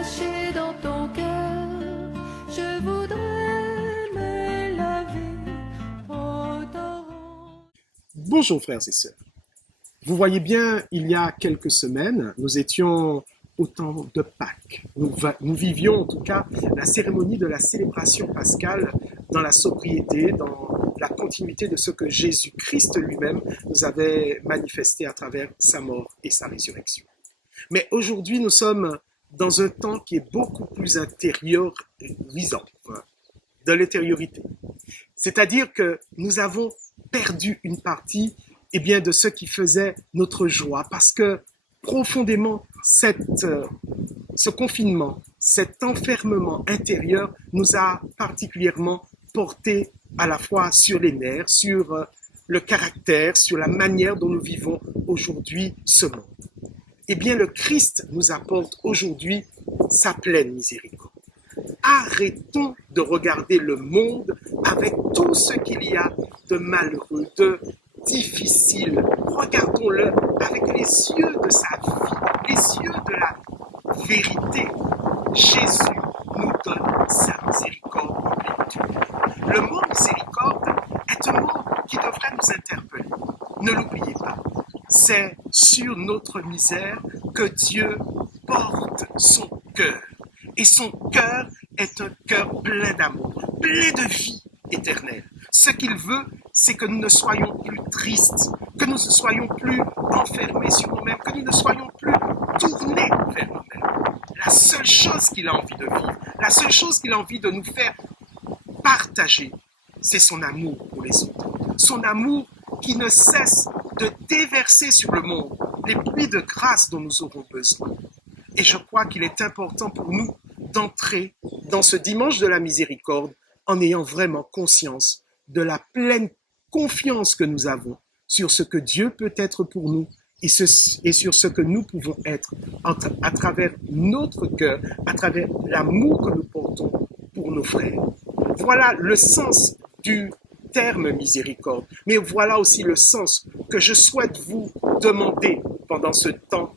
caché dans ton cœur, je voudrais me laver au torrent. Bonjour frères et sœurs. Vous voyez bien, il y a quelques semaines, nous étions au temps de Pâques. Nous vivions en tout cas la cérémonie de la célébration pascale dans la sobriété, dans la continuité de ce que Jésus-Christ lui-même nous avait manifesté à travers sa mort et sa résurrection. Mais aujourd'hui, nous sommes dans un temps qui est beaucoup plus intériorisant, de l'intériorité. C'est-à-dire que nous avons perdu une partie de ce qui faisait notre joie, parce que profondément, ce confinement, cet enfermement intérieur nous a particulièrement porté à la fois sur les nerfs, sur le caractère, sur la manière dont nous vivons aujourd'hui ce monde. Eh bien, le Christ nous apporte aujourd'hui sa pleine miséricorde. Arrêtons de regarder le monde avec tout ce qu'il y a de malheureux, de difficile. Regardons-le avec les yeux de sa vie, les yeux de la vérité. Jésus nous donne sa miséricorde en plénitude. Le mot miséricorde est un mot qui devrait nous interpeller. Ne l'oubliez pas. C'est sur notre misère que Dieu porte son cœur. Et son cœur est un cœur plein d'amour, plein de vie éternelle. Ce qu'il veut, c'est que nous ne soyons plus tristes, que nous ne soyons plus enfermés sur nous-mêmes, que nous ne soyons plus tournés vers nous-mêmes. La seule chose qu'il a envie de vivre, la seule chose qu'il a envie de nous faire partager, c'est son amour pour les autres. Son amour qui ne cesse de déverser sur le monde les pluies de grâce dont nous aurons besoin. Et je crois qu'il est important pour nous d'entrer dans ce dimanche de la miséricorde en ayant vraiment conscience de la pleine confiance que nous avons sur ce que Dieu peut être pour nous et sur ce que nous pouvons être à travers notre cœur, à travers l'amour que nous portons pour nos frères. Voilà le sens du terme miséricorde, mais voilà aussi le sens que je souhaite vous demander pendant ce temps,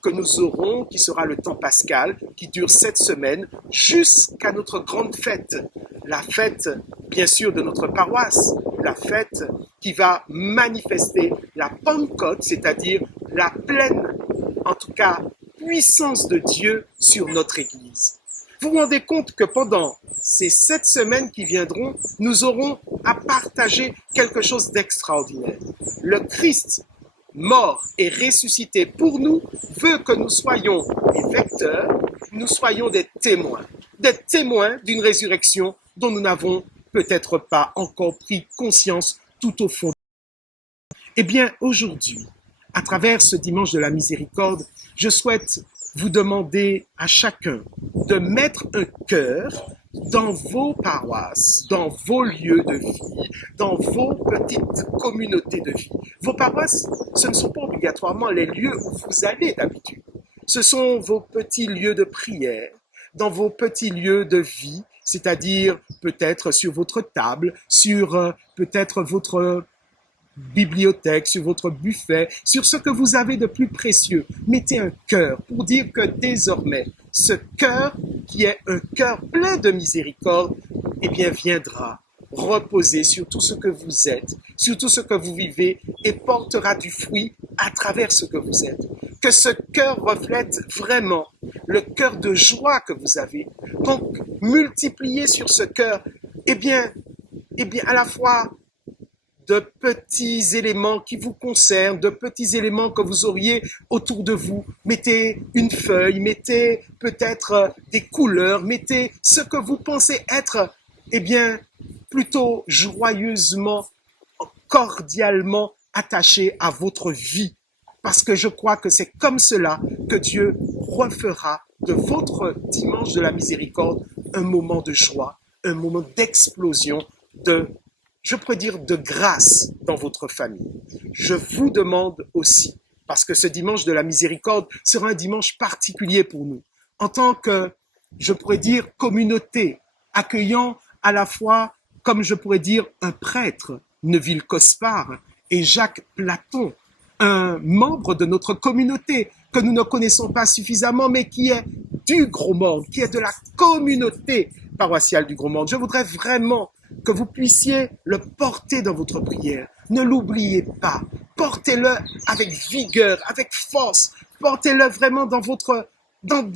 que nous aurons, qui sera le temps pascal, qui dure 7 semaines, jusqu'à notre grande fête. La fête, bien sûr, de notre paroisse, la fête qui va manifester la Pentecôte, c'est-à-dire la pleine, en tout cas, puissance de Dieu sur notre Église. Vous vous rendez compte que pendant ces 7 semaines qui viendront, nous aurons à partager quelque chose d'extraordinaire. Le Christ, mort et ressuscité pour nous, veut que nous soyons des vecteurs, nous soyons des témoins d'une résurrection dont nous n'avons peut-être pas encore pris conscience tout au fond. Aujourd'hui, à travers ce dimanche de la miséricorde, je souhaite vous demander à chacun de mettre un cœur dans vos paroisses, dans vos lieux de vie, dans vos petites communautés de vie. Vos paroisses, ce ne sont pas obligatoirement les lieux où vous allez d'habitude. Ce sont vos petits lieux de prière, dans vos petits lieux de vie, c'est-à-dire peut-être sur votre table, sur peut-être votre bibliothèque, sur votre buffet, sur ce que vous avez de plus précieux. Mettez un cœur pour dire que désormais, ce cœur qui est un cœur plein de miséricorde, viendra reposer sur tout ce que vous êtes, sur tout ce que vous vivez et portera du fruit à travers ce que vous êtes. Que ce cœur reflète vraiment le cœur de joie que vous avez. Donc, multipliez sur ce cœur, à la fois de petits éléments qui vous concernent, de petits éléments que vous auriez autour de vous. Mettez une feuille, mettez peut-être des couleurs, mettez ce que vous pensez être, plutôt joyeusement, cordialement attaché à votre vie. Parce que je crois que c'est comme cela que Dieu refera de votre dimanche de la miséricorde un moment de joie, un moment d'explosion, de grâce dans votre famille. Je vous demande aussi, parce que ce dimanche de la miséricorde sera un dimanche particulier pour nous, en tant que, communauté, accueillant à la fois, comme un prêtre, Neville Cospard et Jacques Platon, un membre de notre communauté que nous ne connaissons pas suffisamment, mais qui est du Gros Morne, qui est de la communauté paroissiale du Gros Morne. Je voudrais vraiment que vous puissiez le porter dans votre prière. Ne l'oubliez pas. Portez-le avec vigueur, avec force. Portez-le vraiment dans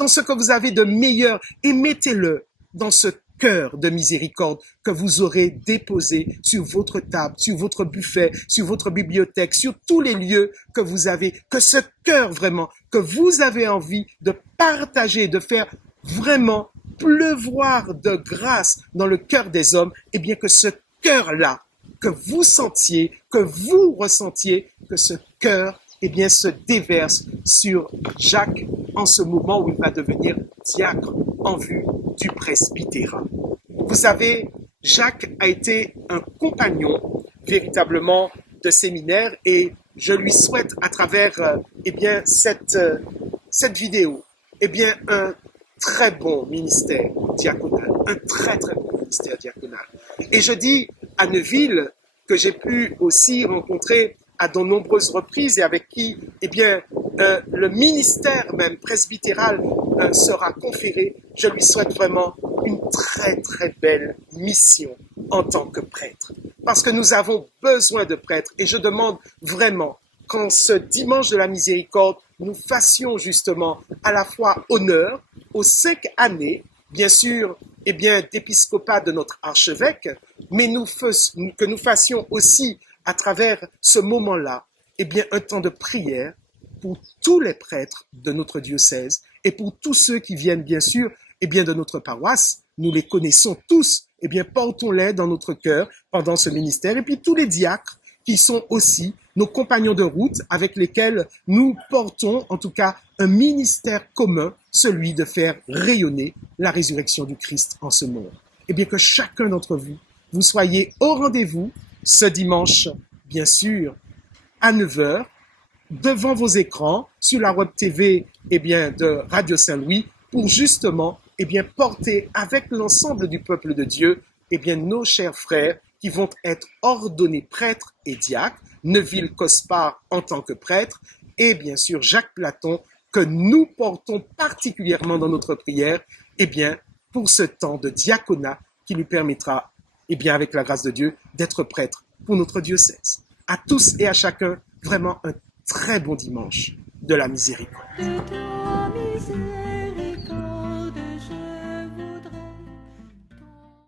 ce que vous avez de meilleur et mettez-le dans ce cœur de miséricorde que vous aurez déposé sur votre table, sur votre buffet, sur votre bibliothèque, sur tous les lieux que vous avez, que ce cœur vraiment, que vous avez envie de partager, de faire vraiment pleuvoir de grâce dans le cœur des hommes, eh bien que ce cœur-là, que vous sentiez, que vous ressentiez, que ce cœur eh bien, se déverse sur Jacques en ce moment où il va devenir diacre en vue du presbytérat. Vous savez, Jacques a été un compagnon véritablement de séminaire et je lui souhaite à travers eh bien, cette vidéo eh bien, un très bon ministère diaconal, un très très bon ministère diaconal. Et je dis à Neuville que j'ai pu aussi rencontrer à de nombreuses reprises et avec qui, eh bien, le ministère même presbytéral sera conféré. Je lui souhaite vraiment une très très belle mission en tant que prêtre. Parce que nous avons besoin de prêtres et je demande vraiment qu'en ce dimanche de la miséricorde, nous fassions justement à la fois honneur aux 5 années, bien sûr, eh bien, d'épiscopat de notre archevêque, mais que nous fassions aussi à travers ce moment-là, eh bien, un temps de prière pour tous les prêtres de notre diocèse et pour tous ceux qui viennent, bien sûr, eh bien, de notre paroisse. Nous les connaissons tous, eh bien, portons-les dans notre cœur pendant ce ministère. Et puis tous les diacres qui sont aussi nos compagnons de route avec lesquels nous portons, en tout cas, un ministère commun, celui de faire rayonner la résurrection du Christ en ce monde. Eh bien, que chacun d'entre vous, vous soyez au rendez-vous ce dimanche, bien sûr, à 9h, devant vos écrans, sur la web TV eh bien, de Radio Saint-Louis, pour justement eh bien, porter avec l'ensemble du peuple de Dieu eh bien, nos chers frères qui vont être ordonnés prêtres et diacres, Neuville Cospard en tant que prêtre, et bien sûr Jacques Platon, que nous portons particulièrement dans notre prière, eh bien, pour ce temps de diaconat qui lui permettra, eh bien, avec la grâce de Dieu, d'être prêtre pour notre diocèse. À tous et à chacun, vraiment un très bon dimanche de la miséricorde.